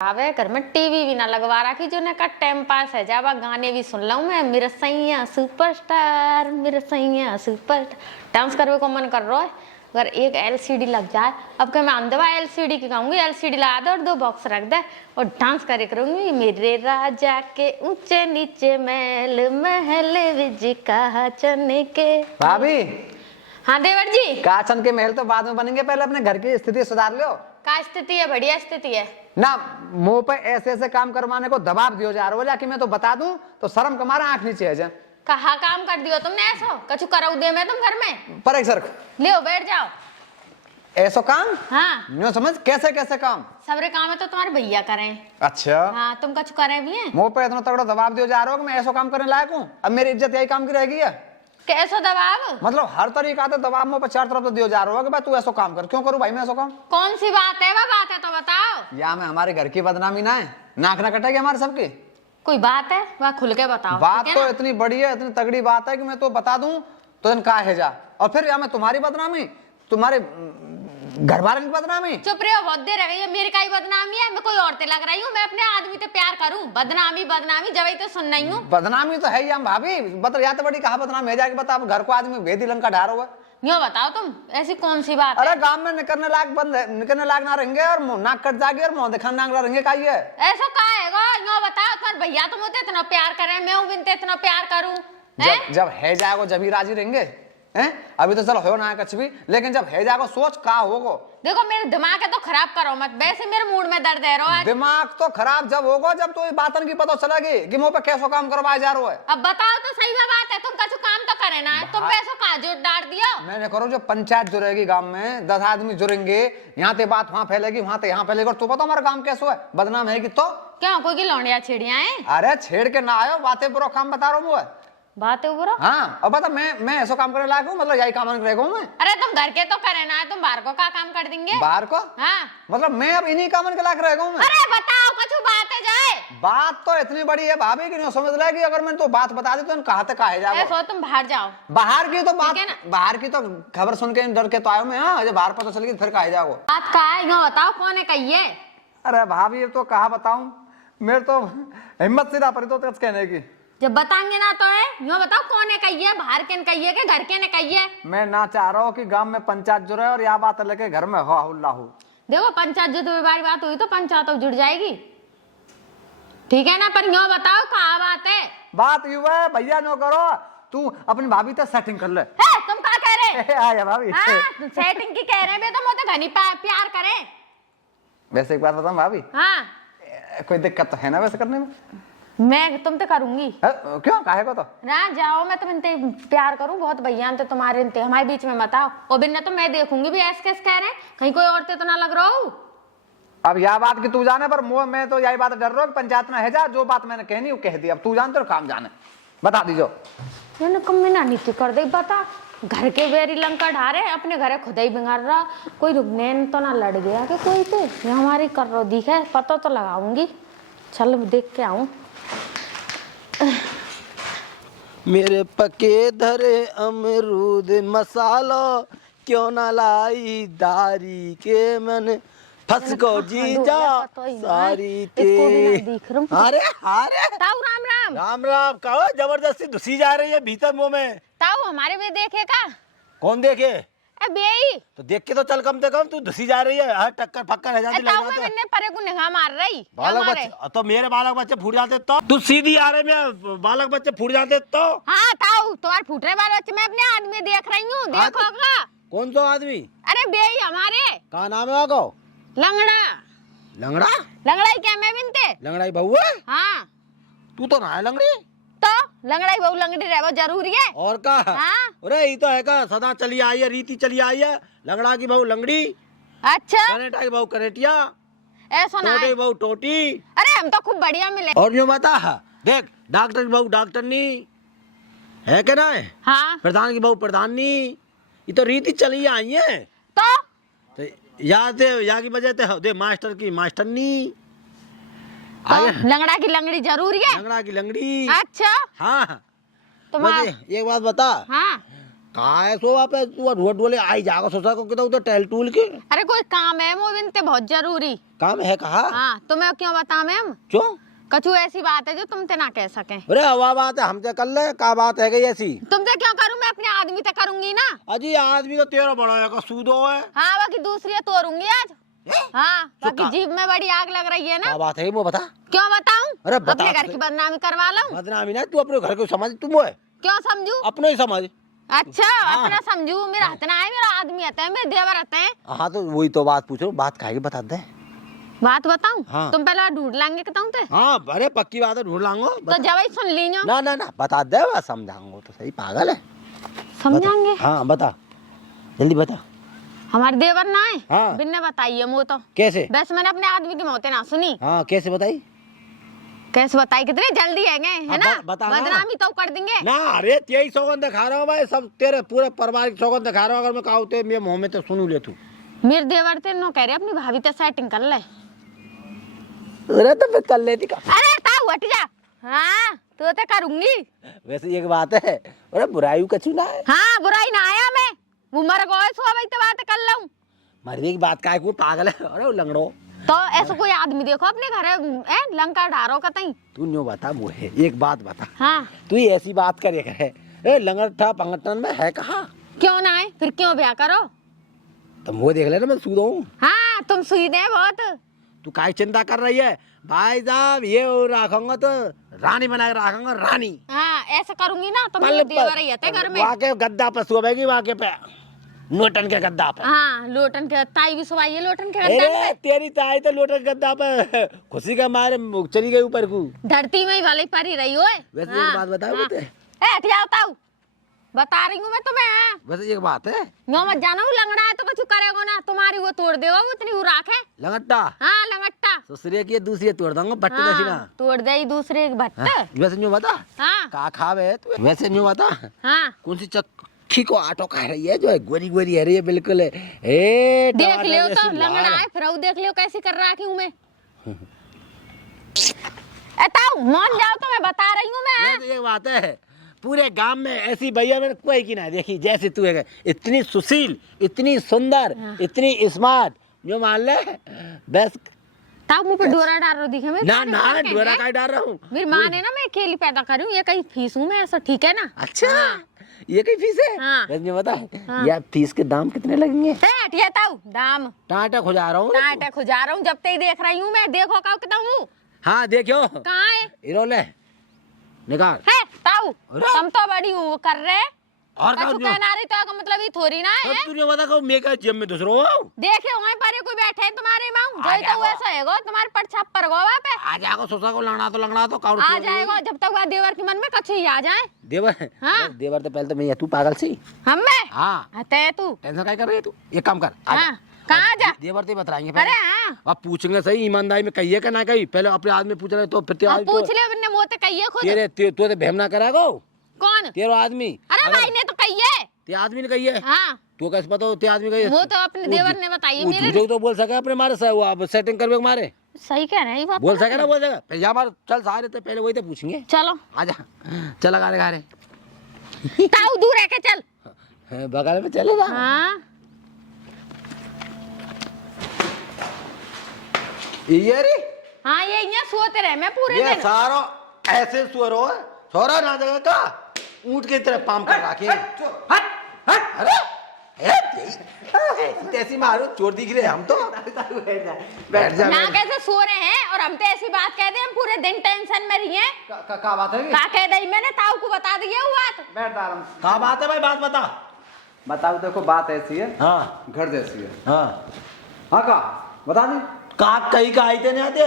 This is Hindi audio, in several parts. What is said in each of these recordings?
आवे घर में टीवी भी ना लगवा रखी जो ने का टाइम पास है जावा गाने भी सुन लूं मैं। मेरा सैया सुपरस्टार, मेरा सैया सुपर डांस करने को मन कर रहा है। अगर एक एलसीडी लग जाए, अब क्या मैं अंधवा एलसीडी की कहूंगी, एलसीडी लगा दे और 2 बॉक्स रख दे और डांस करे करूंगी। मेरे राजा के ऊंचे नीचे महल, महल विज कहा चने के। भाभी। हाँ देवर जी। काचन के महल तो बाद में बनेंगे, पहले अपने घर की स्थिति सुधार लो। का स्थिति है? बढ़िया स्थिति है ना। मुंह पे ऐसे ऐसे काम करवाने को दबाव दियो जा रहा हो, जाके मैं तो बता दूं तो शर्म कमारा आंख नीचे है जा। कहा काम कर दियो तुमने ऐसा? कछु कराऊ दे मैं तुम घर में? पर एक सर ले बैठ जाओ। ऐसा काम? हाँ न्यू समझ कैसे कैसे काम? सबरे काम है तो तुम्हारे भैया करें। अच्छा हाँ तुम कछु करे भी हैं? मुंह पे इतना तगड़ा दबाव दियो जा रहा हो कि मैं ऐसा काम करने लायक हूँ? अब मेरी इज्जत यही काम की रहेगी है? कैसा दबाव? मतलब हर तरीका से दबाव मुंह पे चार तरफ से दियो जा रहा हो कि भाई तू ऐसा काम कर। क्यों करूँ भाई मैं ऐसा काम? कौन सी बात है? वह बात है तो बताओ। या मैं हमारे घर की बदनामी ना है, नाक ना कटेगी हमारे सबकी। कोई बात है वह खुल के बताओ। बात तो इतनी बड़ी है, इतनी तगड़ी बात है कि मैं तो बता दूं तो इनका है जा। और फिर या मैं तुम्हारी बदनामी, तुम्हारे घर वाले की बदनामी। चुप रहो, बहुत देर रह गई है। मेरी कई बदनामी है? मैं कोई औरतें लग रही हूँ? मैं अपने आदमी से प्यार करूं? बदनामी बदनामी जब तो सुन नहीं हूँ। बदनामी तो है ही हम भाभी, बता या तो बड़ी कहा बदनामी है जाके बता। अब घर को आदमी भेदी लंका ढार हुआ। यो बताओ तुम ऐसी कौन सी बात है? अरे गांव में निकलने लायक बंद है, निकलने लायक ना रहेंगे और नाक कट जाएगी और मुंह दिखाने ना रहेंगे। का ये ऐसा का है गो? यो बताओ तुम्हारे भैया तुम मुझे इतना प्यार करे, मैं उनसे इतना प्यार करूं? जब है जाएगो जब ही राजी रहेंगे हैं? अभी तो चलो हो ना है कुछ भी, लेकिन जब है जाएगो सोच का होगो। देखो मेरे दिमाग है तो खराब करो मत, वैसे मेरे मूड में दर्द है रो। दिमाग तो खराब जब होगा जब तो बातन की पता चलेगी कि मुंह पे कैसा काम करवाया जा रहा है। अब बताओ तो सही में बात है, तुम कछु काम तो करे ना है, तुम पैसों का जो डाल दियो। मैंने करो जो पंचायत जुड़ेगी गांव में, 10 आदमी जुड़ेंगे, यहाँ ते बात वहां फैलेगी, वहां ते यहाँ फैलेगी। और तू पता हमारा काम कैसा है, बदनाम है कि तो क्या कोई की लौंडिया छेड़िया है? अरे छेड़ के ना आयो, बातें बुरा काम बता रहा हूँ। बात है बुरा? हाँ और बता मैं ऐसा काम करने लायक हूँ? मतलब यही काम करेगा मैं? अरे तुम घर के तो करे ना है, तुम बाहर को का काम कर देंगे? बाहर को? हाँ मतलब मैं अब इन्हीं काम के लायक रहेगा मैं? अरे बताओ कछु बात है जाए। बात तो इतनी बड़ी है भाभी कि नहीं समझ रहा कि अगर मैंने तो बात बता दी तो कहा तक कहे जाओ। ऐसा तुम बाहर जाओ। बाहर की तो बात, बाहर की तो खबर सुन के डर के तो आयो मैं। हाँ जब बाहर पता चलेगी फिर कहे जाओ। बात का है यो बताओ, कौन है कहिए? अरे भाभी ये तो कहा बताऊं, मेरे तो हिम्मत से ना पड़ी तो कहने की। जब बताएंगे ना तो है यो बताओ, कौन है कहिए? बाहर के कहिए के घर के ने कहिए? मैं ना चाह रहा हूँ कि गांव में पंचायत जुड़े और यह बात लेके घर में हो हुल्ला हो। देखो पंचायत जो तुम्हारी बात हुई तो पंचायत तो जुड़ जाएगी, ठीक है ना? पर यो बताओ कहा बात है? बात यू है भैया नो करो, तू अपनी भाभी तो सेटिंग कर ले। तुम क्या कह रहे? आया भाभी सेटिंग की कह रहे हैं? तो मुझे घनी प्यार करें। वैसे एक बात बताऊं भाभी, हाँ कोई दिक्कत तो है ना वैसे करने में? मैं तुम तो करूंगी। क्यों काहे को? तो ना जाओ, मैं तुम इनते प्यार करूं बहुत भैया तो तुम्हारे इनते हमारे बीच में मत आओ। और बिना तो मैं देखूंगी भी ऐसे कैसे कह रहे हैं, कहीं कोई और तो ना लग रहा हो। अब यह बात की तू जाने पर मैं तो यही बात डर रहा हूँ पंचायत में है जा, जो बात मैंने कहनी वो कह दी। अब तू जानते हो काम जाने बता दीजो। कमी ना नीति कर दे बता। घर के बेरी लंका ढारे अपने घरे खुद ही बिगाड़ रहा। कोई रुकने तो ना लड़ गया कि कोई तो ये हमारी कर रो दिखे, पता तो लगाऊंगी। चल देख के आऊं। मेरे पके धरे अमरूद मसाला, क्यों ना लाई दारी के मन फंस को जीजा सारी के। अरे ताऊ राम राम। राम राम कहो, जबरदस्ती घुसी जा रही है भीतर मुंह में। ताऊ हमारे भी देखे का? कौन देखे? बेई तो देख के तो चल, कम से कम तू घुसी जा रही है। हर टक्कर फक्कर है जाती ताऊ मैंने परे को निगाह मार रही। बालक बच्चे तो मेरे बालक बच्चे फूट जाते तो तू सीधी आ रहे में बालक बच्चे फूट जाते तो। हाँ ताऊ तुम्हारे फूट रहे बाल बच्चे मैं अपने आदमी देख रही हूँ, देखोगा। कौन सा आदमी? अरे बेई हमारे। का नाम है आगो? लंगड़ा। लंगड़ा? लंगड़ाई क्या मैं बिनते? लंगड़ाई बहू है? हाँ तू तो ना है लंगड़ी। तो लंगड़ाई बहू लंगड़ी रहो जरूरी है। और का? हाँ? अरे ये तो है का सदा चली आई है, रीति चली आई है। लंगड़ा की बहू लंगड़ी, अच्छा कनेटा की बहू कनेटिया, ऐसा ना टोटी है। की बहू टोटी। अरे हम तो खूब बढ़िया मिले। और यूँ बता, देख डॉक्टर की बहू डॉक्टरनी है क्या ना है? हाँ प्रधान की बहू प्रधाननी, ये तो रीति चली आई है। तो यहाँ से यहाँ की वजह से दे मास्टर की मास्टरनी। लंगड़ा की लंगड़ी जरूरी है। लंगड़ा की लंगड़ी। अच्छा हाँ तो मुझे एक बात बता, हाँ कहाँ है सो आप तू ढूंढ बोले आई जाएगा सोचा को कितना उधर टहल टूल के अरे कोई काम है मोबिन ते बहुत जरूरी। काम है कहा हाँ तुम्हें क्यों बताऊं मैम, क्यों कछु ऐसी बात है जो तुमसे ना कह सके। अरे हवा बात है हमसे कर ले का बात है गई ऐसी तुमसे क्यों करूं, मैं अपने आदमी से करूंगी ना। अजी आदमी तो तेरा बड़ा है का सूदो है हाँ बाकी दूसरी तोड़ूंगी आज। हाँ बाकी का- जीभ में बड़ी आग लग रही है ना। क्या बात है वो बता क्यों बताऊं, अरे बता अपने घर तो की बदनामी करवा लूं। बदनामी ना तू अपने घर को समझ तुम वो है क्यों समझू, अपने ही समझ अच्छा अपना समझू। मेरा हतना है, मेरा आदमी आता है, मेरे देवर आते हैं। हाँ तो वही तो बात पूछ रहा हूँ बात काहे बता दे बात बताऊं हाँ। तुम पहले ढूंढ लाएंगे बताऊं ते हाँ अरे पक्की बात है ढूंढ लाऊंगा तो जब ही सुन लीजिए ना ना ना बता दे बस समझाऊंगा तो सही पागल है समझाएंगे। हाँ बता जल्दी बता हमारे देवर ना है हाँ। बिन्ने बताइए वो तो कैसे बस मैंने अपने आदमी की मौतें ना सुनी। हाँ कैसे बताई कैसे बताई, कितने जल्दी है हाँ, ना बता ना। बदनामी तो कर देंगे। ना अरे तेरी सौगंध दिखा रहा हूँ भाई सब तेरे पूरे परिवार की सौगंध दिखा रहा हूँ अगर मैं कहूँ तो मेरे मुंह में तो सुनू ले तू मेरे देवर थे नो कह रहे अपनी भाभी तो सेटिंग कर ले। अरे तो फिर कर लेती का अरे ताऊ हट जा। हाँ तो करूंगी। वैसे एक बात है अरे बुराई कछु ना है हाँ बुराई ना आया मैं, वो मर गए सो भाई तो बात कर लूं। मरने की बात का पागल है अरे वो लंगड़ो तो ऐसा कोई आदमी देखो अपने घर है लंका ढारो कतई। तू न्यू बता वो है एक बात बता हाँ तू ही ऐसी बात करे है ए लंगड़ा पंगटन में है कहाँ क्यों ना है, फिर क्यों ब्याह करो। तुम वो देख लेना मैं सूद हूँ हाँ तुम सुई दे बहुत। तू काय चिंता कर रही है भाई साहब ये रखूंगा तो रानी बना के रखूंगा रानी हाँ ऐसा करूंगी ना तो मेरे देवर ही आते घर में। वहाँ के गद्दा पर सोएगी वहाँ के पे नोटन के गद्दा पर हाँ लोटन के ताई भी सुवाइए लोटन के गद्दा अरे तेरी ताई तो लोटन के गद्दा पर खुशी का मारे चली गई ऊपर को धरती में ही वाले पर ही रही हो। वैसे एक बात बताओ बेटे हट जाओ ताऊ, बता रही हूँ मैं तुम्हें। हाँ। वैसे एक बात है नो मत जाना, वो लंगड़ा है तो कुछ करेगा ना, तुम्हारी वो तोड़ देगा वो इतनी वो राख है। लंगट्टा हाँ लंगट्टा ससुरे की दूसरी तोड़ दूंगा बट्टे दसी ना तोड़ दे दूसरे एक भट्ट। वैसे न्यू बता हाँ का खावे तू वैसे न्यू बता हाँ कौन सी चक्की को आटो खा रही है जो है गोरी गोरी है रही है बिल्कुल है ए देख टमाटर लियो तो जैसी लंगड़ा लाल। है, फिर वो देख लियो कैसी कर रहा हूँ मैं। ताऊ मान जाओ तो मैं बता रही हूँ मैं। वैसे एक बात है पूरे गांव में ऐसी भैया मैंने कोई की ना देखी जैसे तू है इतनी सुशील इतनी सुंदर इतनी स्मार्ट जो मान ले बस ताऊ मुँह पे डोरा डाल रहा दिखे मैं। ना ना डोरा का डाल रहा हूँ मेरी माँ ने ना मैं अकेली पैदा करी हूँ, ये कहीं फीस हूँ मैं, ऐसा ठीक है ना। अच्छा ये कई फीस है हाँ। वैसे बता यार फीस के दाम कितने लगेंगे हटिया ताऊ दाम टाटा खुजा रहा हूँ टाटा खुजा रहा हूँ, जब तक देख रही हूँ मैं, देखो का कितना हूँ। हाँ देखियो कहाँ है इरोले निकाल है ताऊ, अरे। तुम तो बड़ी वो कर रहे और का कछु कहना रही तो का मतलब ये थोड़ी ना है। तूने बता को मेका जिम में दूसरो देखे वहीं पर कोई बैठे हैं तुम्हारे माँ, आ जो तो जाओ। वैसा है गो तुम्हारे पर छप्पर गो वहाँ पे आ जाएगा सोसा को लंगड़ा तो काउंट आ जाएगा, जब तक वह देवर के मन में कछु ही आ जाए। देवर हाँ। देवर तो पहले तो मैं तू पागल सी हम में हाँ हते तू टेंशन काय कर रही है तू एक काम कर आ जा। हाँ कहाँ जा। देवर ते बताएंगे अरे पहले हाँ अब पूछेंगे सही ईमानदारी में कहिए का ना कही पहले अपने आदमी पूछ रहे तो फिर तेरा अब पूछ ले अपने मुँह से कहिए खुद। तेरे तो भेम ना करागो कौन, तेरा आदमी अरे भाई ने तो कहिए। ते आदमी ने कहिए हाँ तू कैसे पता हो ते आदमी कहिए वो तो अपने देवर ने बताइए वो मेरे झूठे तो बोल सके अपने मारे से वो अब सेटिंग करवे मारे सही कह रहे हैं ये बात। बोल सके ना बोल सके फिर या मार चल सारे तो पहले वही तो पूछेंगे चलो आजा चल गारे गारे ताऊ दूर रह के चल। बगल में चलेगा हाँ ये रे हाँ ये यहाँ सोते रहे मैं पूरे ये दिन। सारो ऐसे सुअरो है छोरा ना जगह का ऊंट की तरह पाम कर रखे हट हट अरे ऐसी तैसी मारो चोर दिख रहे हम तो बैठ जा ना कैसे सो रहे हैं और हम तो ऐसी बात कहते हैं, हम पूरे दिन टेंशन में रही हैं। का बात है का कह दी मैंने ताऊ को बता दिया वो बात। बैठ आराम क्या बात है भाई बात बता बताओ। देखो बात ऐसी है, हाँ घर जैसी है। हाँ हाँ का बता दी काक कहीं का आते नहीं आते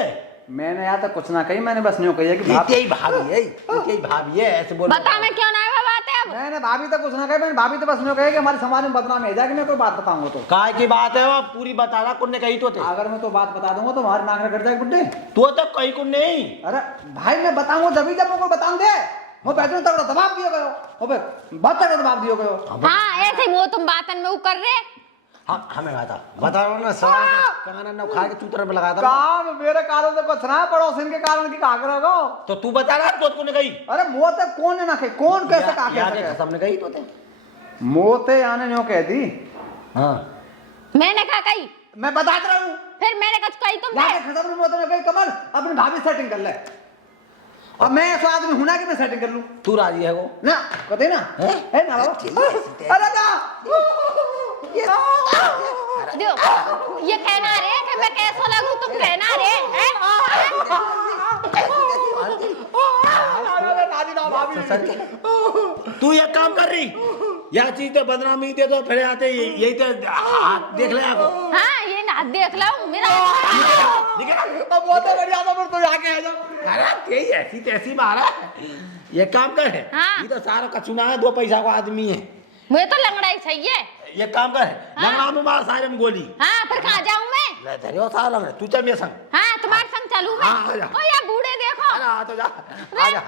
मैंने यहाँ तक कुछ ना कही, मैंने बस यूँ कही है कि इतने ही भाभी है इतने ही भाभी है ऐसे बोल बता मैं क्यों ना है वो बात है अब। मैंने भाभी तक कुछ ना कही, मैंने भाभी तो बस यूँ कही कि हमारे समाज में बदनाम है जाएगी। मैं कोई बात बताऊंगा तो काय की बात है वो पूरी बता रहा कुन्ने कही तो थे अगर मैं तो बात बता दूंगा तो हमारे नाक कट जाएगी बुड्ढे। तो कहीं को नहीं अरे भाई मैं बताऊंगा जब जब को बताऊं दे वो पैसे तगड़ा दबाव दिया गयो हो बे बहुत तगड़ा दबाव दिया गयो। हाँ ऐसे ही वो तुम बातन में वो कर रहे। हाँ हमें बता रहा हूँ ना सवाल कंगना ना उखाड़ के चूतर में लगा था काम मेरे कारण से कुछ ना पड़ोसिन के कारण की का करोगो। तो तू बता रहा तो ने कही अरे मुंह तक कौन है ना कहे कौन कैसे का याद कह है सके। सबने कही तो थे मोते आने न्यो कह दी। हाँ मैंने कहा कही, मैं बता रहा हूँ। फिर मैंने कहा कही तुम लाके खत्म रूम में कही कमल अपनी भाभी सेटिंग कर ले। अब मैं ऐसा आदमी हूं ना कि मैं सेटिंग कर लूं। तू राजी है वो ना कहते ना है ना बाबा। अरे ना ये कहना रे कि मैं कैसा लगूं, तुम कहना रे हैं? तू ये काम कर रही या चीज तो बदनामी दे दो फिर आते यही तो हाथ देख ले आपको। हाँ ये ना देख लो मेरा। अब वो तो बढ़िया था, पर तू आके आ जा। अरे यही ऐसी तैसी मारा ये काम कर है। हाँ। ये तो सारा कचुना है, 2 पैसा का आदमी है। मुझे तो लंगड़ाई चाहिए। ये काम कर है लंगड़ा में मार सारे में गोली। हाँ फिर कहाँ जाऊँ मैं? ले धरियो सारा लंगड़ा तू चल मेरे संग। हाँ तुम्हारे संग चलूँ मैं। हाँ, आ जा। ओ ये बूढ़े देखो। आ जा तो जा आ जा।